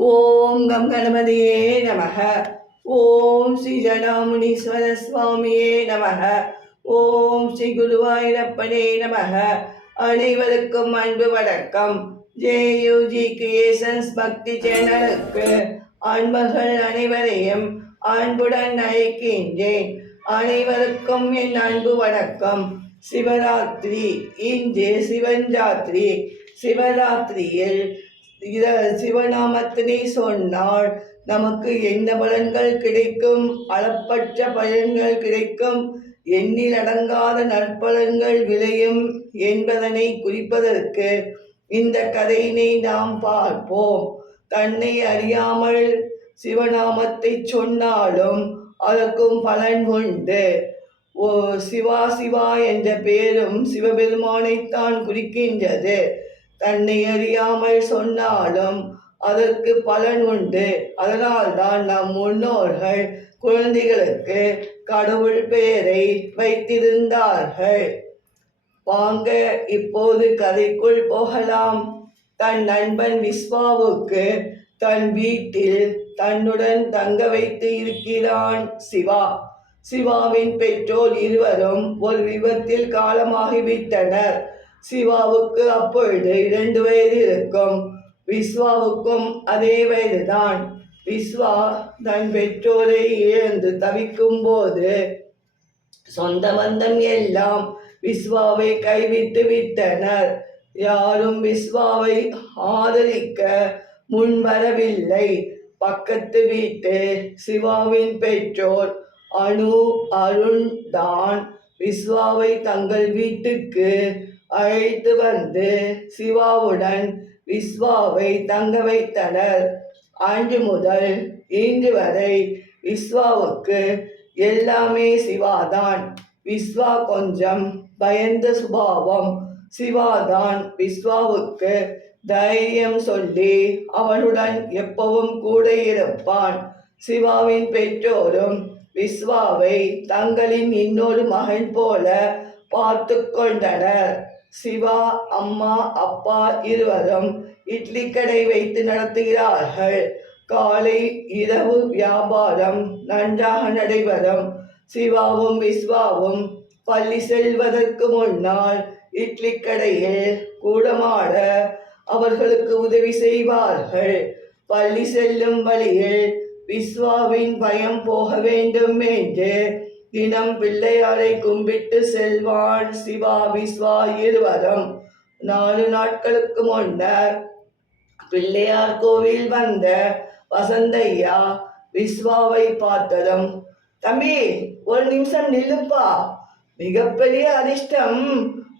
ஓம் come கணபதியே நமக. ஓம் ஸ்ரீ ஜடாமுனீஸ்வர சுவாமியே நமக. ஓம் ஸ்ரீ குருவாயூரப்பனே நமக. அனைவருக்கும் அன்பு வணக்கம். ஜேயுஜி கிரியேஷன்ஸ் பக்தி சேனலுக்கு அன்பர்கள் அனைவரையும் அன்புடன் அழைக்கின்றேன். அனைவருக்கும் என் அன்பு வணக்கம். சிவராத்திரி இன்று சிவன் ஜாத்திரி. சிவராத்திரியில் இத சிவநாமத்தினை சொன்னால் நமக்கு என்ன பலன்கள் கிடைக்கும்? அளப்பற்ற பலன்கள் கிடைக்கும். எண்ணில் அடங்காத நற்பலன்கள் விளையும் என்பதனை குறிப்பதற்கு இந்த கதையினை நாம் பார்ப்போம். தன்னை அறியாமல் சிவநாமத்தை சொன்னாலும் அதற்கும் பலன் உண்டு. ஓ சிவா சிவா என்ற பெயரும் சிவபெருமானைத்தான் குறிக்கின்றது. தன்னை அறியாமல் சொன்னாலும் அதற்கு பலன் உண்டு. அதனால்தான் நம் முன்னோர்கள் குழந்தைகளுக்கு கடவுள் பெயரை வைத்திருந்தார்கள். வாங்க இப்போது கதைக்குள் போகலாம். தன் நண்பன் விஸ்வாவுக்கு தன் வீட்டில் தன்னுடன் தங்க வைத்து இருக்கிறான் சிவா. சிவாவின் பெற்றோர் இருவரும் ஒரு விபத்தில் காலமாகிவிட்டனர். சிவாவுக்கு அப்பொழுது இரண்டு வயது இருக்கும். விஸ்வாவுக்கும் அதே வயதுதான். விஸ்வா தன் பெற்றோரை இழந்து தவிக்கும் போது சொந்த பந்தம் எல்லாம் விஸ்வாவை கைவிட்டு விட்டனர். யாரும் விஸ்வாவை ஆதரிக்க முன்வரவில்லை பக்கத்து வீட்டு சிவாவின் பெற்றோர் அனு அருண் தான் விஸ்வாவை தங்கள் வீட்டுக்கு அழைத்து வந்து சிவாவுடன் விஸ்வாவை தங்க வைத்தனர். அன்று முதல் இன்று வரை விஸ்வாவுக்கு எல்லாமே சிவாதான். விஸ்வா கொஞ்சம் பயந்த சுபாவம். சிவாதான் விஸ்வாவுக்கு தைரியம் சொல்லி அவனுடன் எப்பவும் கூட இருப்பான். சிவாவின் பெற்றோரும் விஸ்வாவை தங்களின் இன்னொரு மகன் போல பார்த்து கொண்டனர். சிவா அம்மா அப்பா இருவரும் இட்லி கடை வைத்து நடத்துகிறார்கள். காலை இரவு வியாபாரம் நன்றாக நடைபெறும். சிவாவும் விஸ்வாவும் பள்ளி செல்வதற்கு முன்னால் இட்லி கடையில் கூடமாட அவர்களுக்கு உதவி செய்வார்கள். பள்ளி செல்லும் வழியில் விஸ்வாவின் பயம் போக வேண்டும் என்று தினம் பிள்ளையாரை கும்பிட்டு செல்வான் சிவா விஸ்வா இருவரும். நாலு நாட்களுக்கு முன்னர் பிள்ளையார் கோவில் வந்த வசந்தையா விஸ்வாவை பார்த்ததும் தம்பி ஒரு நிமிஷம் நில்லுப்பா. மிகப்பெரிய அதிர்ஷ்டம்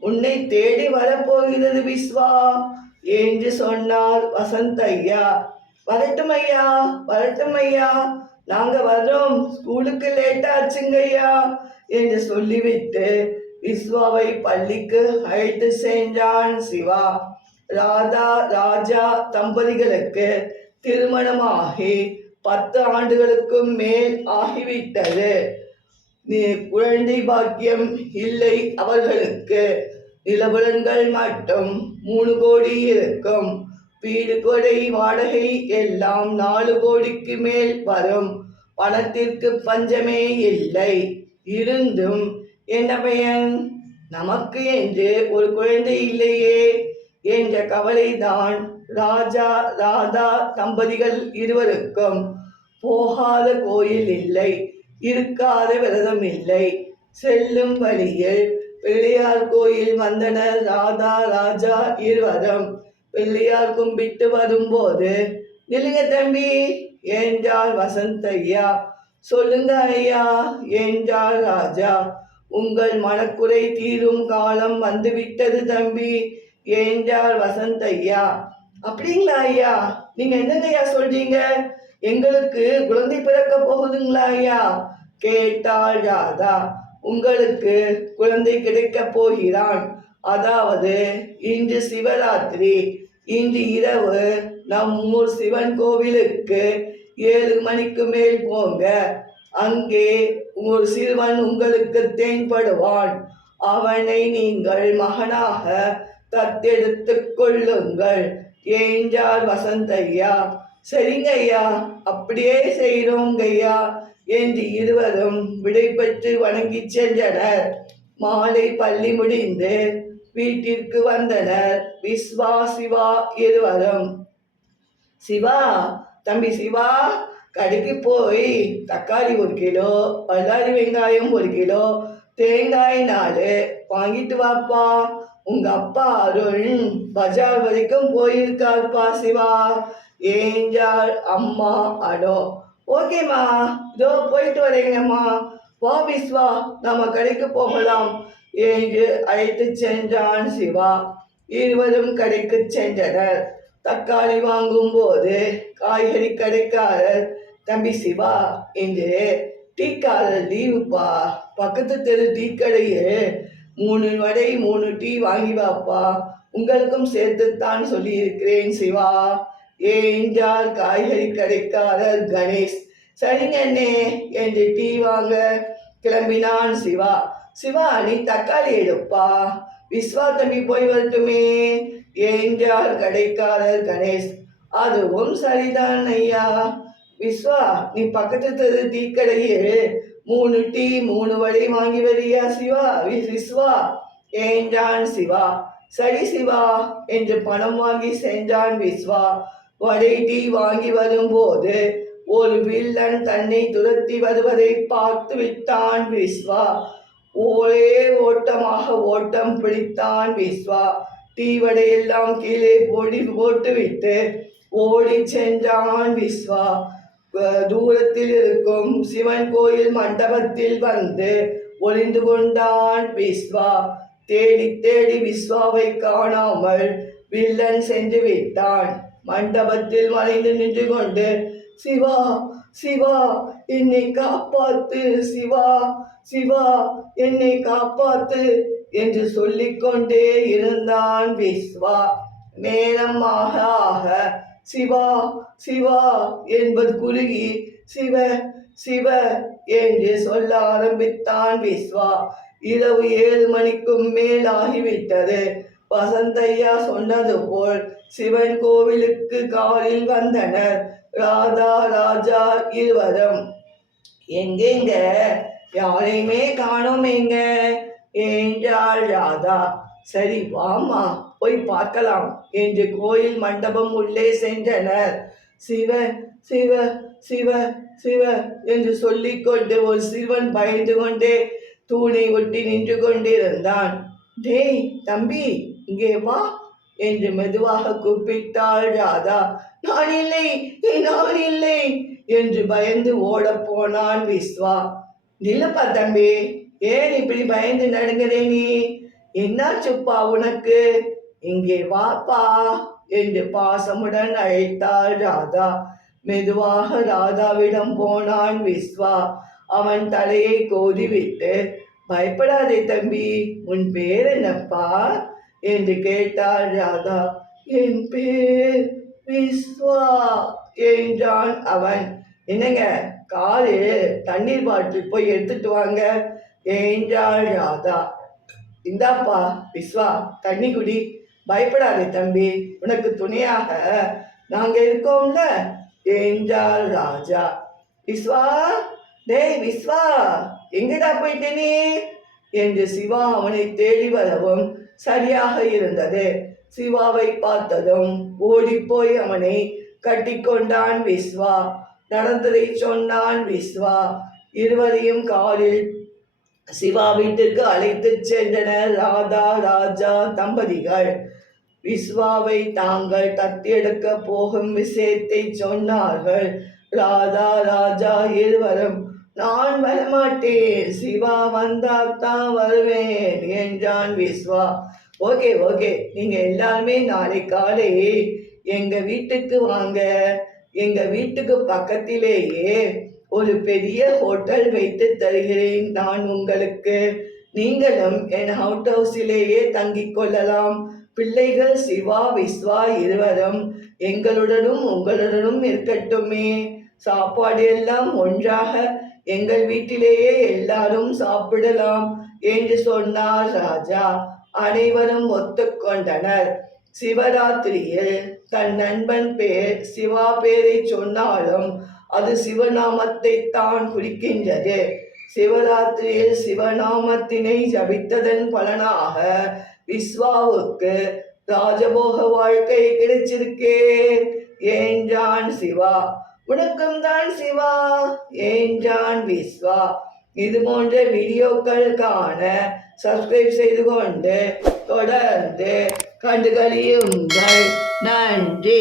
உன்னை தேடி வரப்போகிறது விஸ்வா என்று சொன்னார் வசந்தையா. வரட்டும் ஐயா வரட்டும் ஐயா நாங்க வர்றோம். ஸ்கூலுக்கு லேட் என்று சொல்லிவிட்டு விஸ்வாவை பள்ளிக்கு அழைத்து சென்றான் சிவா. ராதா ராஜா தம்பதிகளுக்கு திருமணமாகி பத்து ஆண்டுகளுக்கும் மேல் ஆகிவிட்டது. நீ குழந்தை பாக்கியம் இல்லை அவர்களுக்கு. நிலபலன்கள் மட்டும் மூணு கோடி இருக்கும். வீடு கொடை வாடகை எல்லாம் நாலு கோடிக்கு மேல் வரும். பணத்திற்கு பஞ்சமே இல்லை. இருந்தும் என்ன பயன்? நமக்கு என்று ஒரு குழந்தை இல்லையே என்ற கவலைதான் ராஜா ராதா தம்பதிகள் இருவருக்கும் போகாத கோயில் இல்லை இருக்காத விரதம் இல்லை. செல்லும் வழியில் பிள்ளையார் கோயில் வந்தனர் ராதா ராஜா இருவரும். பிள்ளையார் கும்பிட்டு வரும்போது நில்லுங்க தம்பி என்றார் வசந்த் ஐயா. சொல்லுங்க ஐயா என்றார் ராஜா. உங்கள் மனக்குறை தீரும் காலம் வந்துவிட்டது தம்பி என்றார் வசந்த் ஐயா. அப்படிங்களா ஐயா? நீங்க என்னங்க ஐயா சொல்றீங்க? எங்களுக்கு குழந்தை பிறக்க போகுதுங்களா ஐயா? கேட்டாள் ராதா உங்களுக்கு குழந்தை கிடைக்கப் போகிறான். அதாவது இன்று சிவராத்திரி இன்று இரவு நம் ஊர் சிவன் கோவிலுக்கு ஏழு மணிக்கு மேல் போங்க. அங்கே ஒரு சிறுவன் உங்களுக்கு தென்படுவான். அவனை நீங்கள் மகனாக தத்தெடுத்து கொள்ளுங்கள். என்றார் வசந்தையா? சரிங்க ஐயா அப்படியே செய்கிறோங்க ஐயா என்று இருவரும் விடைபெற்று வணங்கிச் சென்றனர். மாலை பள்ளி முடிந்து வீட்டிற்கு வந்தனர். விஸ்வா சிவா இருவரும். சிவா தம்பி சிவா கடைக்கு போய் தக்காளி ஒரு கிலோ பல்லாரி வெங்காயம் ஒரு கிலோ தேங்காய் நாலு வாங்கிட்டு வாப்பா. உங்க அப்பா அருள் பஜார் வரைக்கும் போயிருக்காருப்பா சிவா. ஏஞ்சாள் அம்மா அடோ ஓகேம்மா இதோ போயிட்டு வரேங்கம்மா. வா விஸ்வா நாம கடைக்கு போகலாம். என்று அழைத்து சென்றான் சிவா. இருவரும் கடைக்கு சென்றனர். தக்காளி வாங்கும் போது காய்கறி கடைக்காரர் தம்பி சிவா என்று டீக்காரர் லீவுப்பா. பக்கத்து தெரு டீ கடையே மூணு வடை மூணு டீ வாங்கி வாப்பா. உங்களுக்கும் சேர்த்துத்தான் சொல்லியிருக்கிறேன் சிவா. ஏஞ்சால் காய்கறி கடைக்காரர் கணேஷ். சரிங்கண்ணே என்று டீ வாங்க கிளம்பினான் சிவா. சிவா நீ தக்காளி எடுப்பா. விஸ்வா தம்பி போய் வரட்டுமே. என்றார் கடைக்காரர் கணேஷ். அதுவும் சரிதான் ஐயா. விஸ்வா நீ பக்கத்து தெரு டீக்கடையில் மூணு டீ மூணு வழி வாங்கி வரியா சிவா? வி- விஸ்வா. என்றான் சிவா. சரி சிவா. என்று பணம் வாங்கி சென்றான் விஸ்வா. வடை டீ வாங்கி வரும்போது ஒரு வில்லன் தன்னை துரத்தி வருவதை பார்த்து விட்டான் விஸ்வா. ஒரே ஓட்டமாக ஓட்டம் பிடித்தான் விஸ்வா. தீவடையெல்லாம் கீழே பொடி போட்டுவிட்டு ஓடி சென்றான் விஸ்வா. தூரத்தில் இருக்கும் சிவன் கோயில் மண்டபத்தில் வந்து ஒளிந்து கொண்டான் விஸ்வா. தேடி தேடி விஸ்வாவை காணாமல் வில்லன் சென்று விட்டான். மண்டபத்தில் மறைந்து நின்று கொண்டு சிவா சிவா என்னை காப்பாத்து சிவா சிவா என்னை காப்பாத்து என்று சொல்லிக்கொண்டே இருந்தான் விஸ்வா. நேரமாக ஆக சிவா சிவா என்பது குறுகி சிவ சிவ என்று சொல்ல ஆரம்பித்தான் விஸ்வா. இரவு ஏழு மணிக்கும் மேல் ஆகிவிட்டது. வசந்தையா சொன்னது போல் சிவன் கோவிலுக்கு காரில் வந்தனர். ராதா ராஜா இருவரும். எங்கெங்க? யாரையுமே காணோமேங்க. என்றாள் ராதா சரி வாமா போய் பார்க்கலாம் என்று கோயில் மண்டபம் உள்ளே சென்றனர். சிவ சிவ சிவ சிவ என்று சொல்லிக்கொண்டு ஒரு சிறுவன் பயந்து கொண்டே தூணை ஒட்டி நின்று கொண்டிருந்தான். டேய் தம்பி இங்கே வா என்று மெதுவாக கூப்பிட்டாள் ராதா. நான் இல்லை நான் இல்லை என்று பயந்து ஓட போனான் விஸ்வா நில்லப்பா தம்பி ஏன் இப்படி பயந்து நடுங்குறே நீ? என்னாச்சுப்பா உனக்கு? இங்கே வாப்பா என்று பாசமுடன் அழைத்தாள் ராதா. மெதுவாக ராதாவிடம் போனான் விஸ்வா. அவன் தலையை கோதிவிட்டு பயப்படாதே தம்பி உன் பேர் என்னப்பா? என்று கேட்டாள் ராதா. என் பேர் விஸ்வா என்றான் அவன். என்னங்க காலில் தண்ணீர் பாட்டில் போய் எடுத்துட்டு வாங்க. என்றாள் ராதா. இந்தாப்பா விஸ்வா தண்ணி குடி. பயப்படாதே தம்பி உனக்கு துணையாக நாங்க இருக்கோம்ல. என்றாள் ராஜா. விஸ்வா டேய் விஸ்வா எங்கடா போயிட்டே நீ? என்று சிவா அவனை தேடி வரவும் சரியாக இருந்தது. சிவாவை பார்த்ததும் ஓடிப்போய் அவனை கட்டிக்கொண்டான் விஸ்வா. நடந்ததை சொன்னான் விஸ்வா. இருவரையும் காலில் சிவா வீட்டிற்கு அழைத்துச் சென்றனர். ராதா ராஜா தம்பதிகள். விஸ்வாவை தாங்கள் தத்தெடுக்க போகும் விஷயத்தை சொன்னார்கள். ராதா ராஜா இருவரும் நான் வரமாட்டேன். சிவா வந்தால்தான் வருவேன் என்றான் விஸ்வா. Okay okay. நீங்க எல்லாருமே நாளை காலை எங்க வீட்டுக்கு வாங்க. எங்க வீட்டுக்கு பக்கத்திலேயே ஒரு பெரிய ஹோட்டல் வைத்து தருகிறேன் நான் உங்களுக்கு. நீங்களும் என் அவுட் ஹவுஸிலேயே தங்கிக் கொள்ளலாம். பிள்ளைகள் சிவா விஸ்வா இருவரும் எங்களுடனும் உங்களுடனும் இருக்கட்டுமே. சாப்பாடு எல்லாம் ஒன்றாக எங்கள் வீட்டிலேயே எல்லாரும் சாப்பிடலாம் என்று சொன்னார் ராஜா. அனைவரும் ஒத்துக்கொண்டனர். சிவராத்திரியில் தன் நண்பன் பேர் சிவா பேரை சொன்னாலும் அது சிவநாமத்தை தான் குறிக்கின்றது. சிவராத்திரியில் சிவநாமத்தினை ஜபித்ததன் பலனாக விஸ்வாவுக்கு ராஜபோக வாழ்க்கை கிடைச்சிருக்கே. ஏன்றான் சிவா? உனக்கும் தான் சிவா. ஏன்றான் விஸ்வா? இது போன்ற வீடியோக்கள் காண சப்ஸ்கிரைப் செய்து கொண்டு தொடர்ந்து கண்டுகளியுங்கள். நன்றி